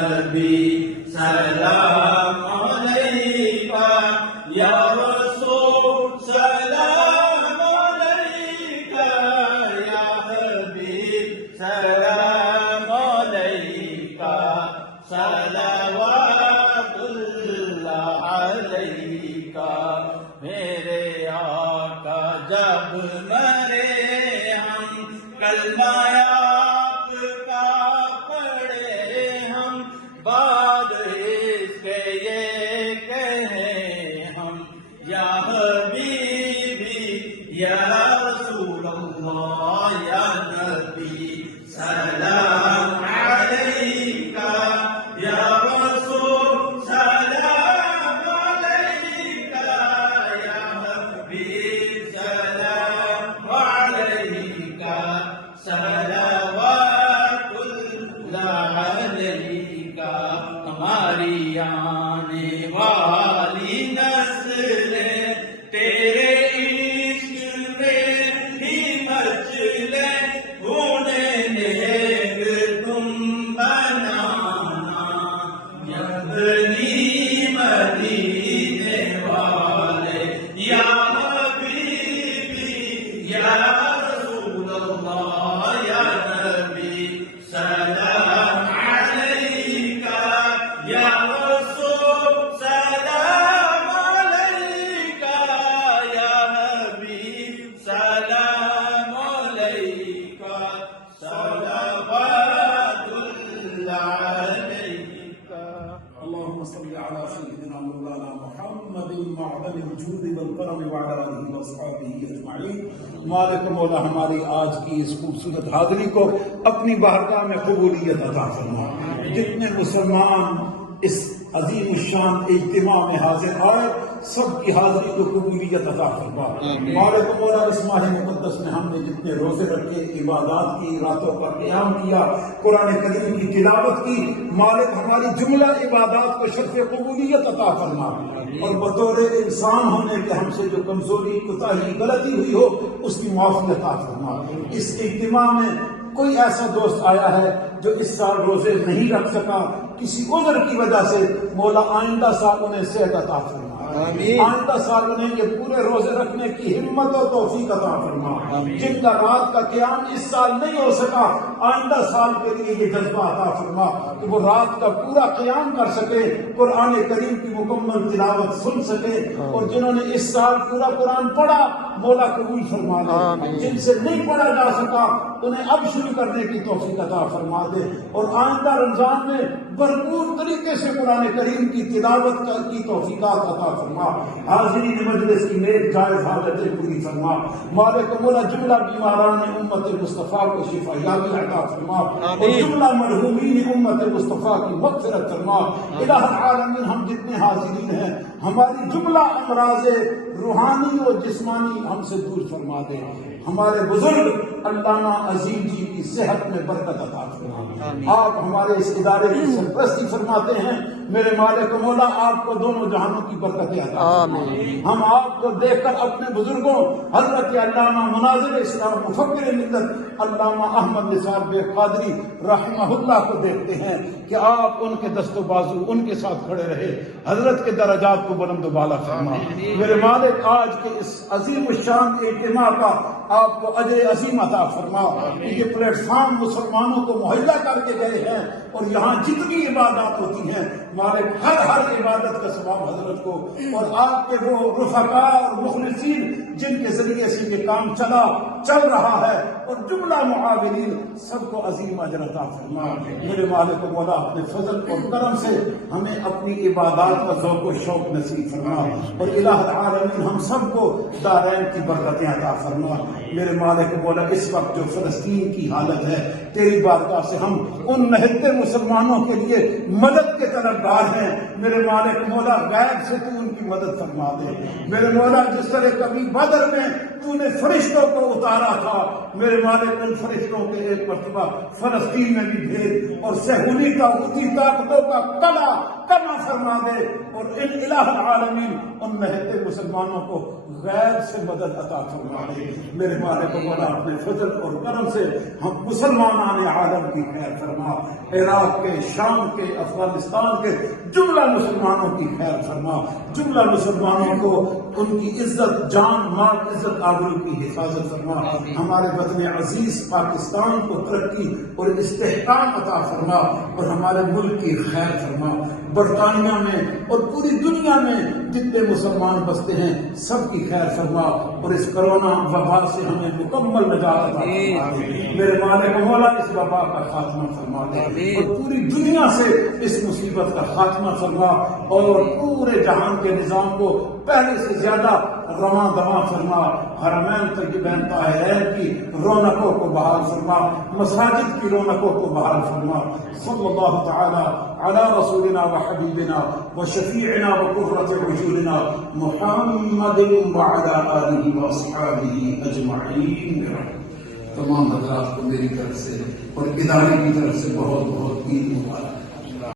نبی سلام علیکہ یا رسول سلام علیکہ یا حبیب سلام علیکہ صلوات اللہ علیکہ میرے آقا جب مرے ہم کلمہ آپ کا پڑھے ہم بعد اس کے یہ کہیں ہم یا حبیبی یا رسول اللہ یا نبی سلام علیکہ یا رسول سلام علیکہ یا حبیب سلام علیکہ صلوات اللہ علیکہ ہماری آنے والی نسلیں تیرے عشق میں ہی مچلے انہیں نیک تم بنانا یبنی مدینے والے یا حبیبی یا رسول اللہ یا نبی سلام علیکہ یا رسول سلام علیکہ یا حبیب سلام علیکہ صلوات اللہ علیکہ اللهم صل على سيدنا مولانا محمد معدن الجود والكرم وعلى آله واصحابه اجمعین۔ مالک مولا ہماری آج کی اس خوبصورت حاضری کو اپنی بارگاہ میں قبولیت عطا فرما۔ جتنے مسلمان اس عظیم الشان اجتماع میں حاضر آئے سب کی حاضری کو قبولیت عطا فرما۔ مالک مولا اس ماہ مقدس میں ہم نے جتنے روزے رکھے، عبادات کی، راتوں پر قیام کیا، قرآن کریم کی تلاوت کی، مالک ہماری جملہ عبادات کو شرف قبولیت عطا فرما، اور بطور انسان ہونے کے ہم سے جو کمزوری، کوتاہی، غلطی ہوئی ہو اس کی معافی عطا فرما۔ اس اجتماع میں کوئی ایسا دوست آیا ہے جو اس سال روزے نہیں رکھ سکا کسی عذر کی وجہ سے، مولا آئندہ سال انہیں صحت عطا فرما، آئندہ سال انہیں یہ پورے روزے رکھنے کی ہمت اور توفیق عطا فرما۔ جن کا رات کا قیام اس سال نہیں ہو سکا آئندہ سال کے لیے یہ جذبہ عطا فرما کہ وہ رات کا پورا قیام کر سکے، قرآن کریم کی مکمل تلاوت سن سکے، اور جنہوں نے اس سال پورا قرآن پڑھا مولا قبول فرما دے، جن سے نہیں پڑھا جا سکا انہیں اب شروع کرنے کی توفیق عطا فرما دے، اور آئندہ رمضان میں بھرپور طریقے سے قرآن کریم کی تلاوت کی توفیقات عطا فرما۔ حاضرین مجلس کی نیک جائز حاجتیں پوری فرما۔ مالک مولا جملہ بیماران امت مصطفیٰ کو شفا یابی عطا فرما، اور جملہ مرحومین امت مصطفیٰ کی مغفرت فرما۔ الہ العالمین ہم جتنے حاضرین ہیں ہماری جملہ امراض روحانی و جسمانی ہم سے دور فرما دے۔ ہمارے بزرگ علامہ عظیم جی کی صحت میں برکت عطا فرما۔ آپ ہمارے اس ادارے کی سرپرستی فرماتے ہیں، میرے مالک مولا آپ کو دونوں جہانوں کی برکتیں عطا فرما۔ ہم آپ کو دیکھ کر اپنے بزرگوں حضرت علامہ مناظر اسلام مفکر ملت علامہ احمد نثار بے قادری رحمہ اللہ کو دیکھتے ہیں کہ آپ ان کے دست و بازو ان کے ساتھ کھڑے رہے، حضرت کے درجات کو بلند و بالا فرما۔ میرے مالک آج کے اس عظیم الشان اجتماع کا آپ کو اجر عظیم عطا فرما کہ یہ پلیٹ فارم مسلمانوں کو مہیا کر کے گئے ہیں، اور یہاں جتنی عبادات ہوتی ہیں مالک ہر عبادت کا ثواب حضرت کو، اور آپ کے وہ رفقاء اور مخلصین جن کے ذریعے سے یہ کام چل رہا ہے، اور جملہ معاونین سب کو عظیم اجر عطا فرما۔ میرے مالک و مولا اپنے فضل اور کرم سے ہمیں اپنی عبادات کا ذوق و شوق نصیب فرما، اور الہ العالمین ہم سب کو دارین کی برکتیں عطا فرما۔ میرے مالک و مولا اس وقت جو فلسطین کی حالت ہے تیری بارگاہ سے ہم ان نہتے مسلمانوں کے لیے مدد کے طلبگار ہیں، میرے مالک مولا غیب سے تو ان کی مدد فرما دے۔ میرے مولا جس طرح کبھی بدر میں تو نے فرشتوں کو اتارا تھا، میرے مالک ان فرشتوں کے ایک مرتبہ فلسطین میں بھی بھیج، اور صہیونی طاقتوں کا کما فرما دے، اور ان الہ العالمین ان مہتے مسلمانوں کو غیب سے مدد عطا فرما دے۔ میرے مالک مولا اپنے فضل اور کرم سے ہم مسلمان مسلمان عالم کی خیر فرما، عراق کے، شام کے، افغانستان کے جملہ مسلمانوں کی خیر فرما، جملہ مسلمانوں کو ان کی عزت، جان مال، عزت آبرو کی حفاظت فرما، ہمارے وطن عزیز پاکستان کو ترقی اور استحکام عطا فرما، اور ہمارے ملک کی خیر فرما۔ برطانیہ میں اور پوری دنیا میں جتنے مسلمان بستے ہیں سب کی خیر فرما، اور اس کرونا وبا سے ہمیں مکمل نجات عطا فرما دے۔ میرے مالک و مولا اس وبا کا خاتمہ فرما دے، اور پوری دنیا سے اس مصیبت کا خاتمہ فرما، اور پورے جہان کے نظام کو پہلے سے زیادہ رواں دواں فرما، حرمین طیبین طاہرین کی رونقوں کو بحال فرما، مساجد کی رونقوں کو بحال فرما۔ صلی اللہ تعالی علی رسولنا و حبیبنا و شفیعنا و قرۃ عیوننا محمد وعلی آلہ و اصحابہ اجمعین۔ تمام حضرات کو میری طرف سے اور ادارے کی طرف سے بہت بہت عید مبارک۔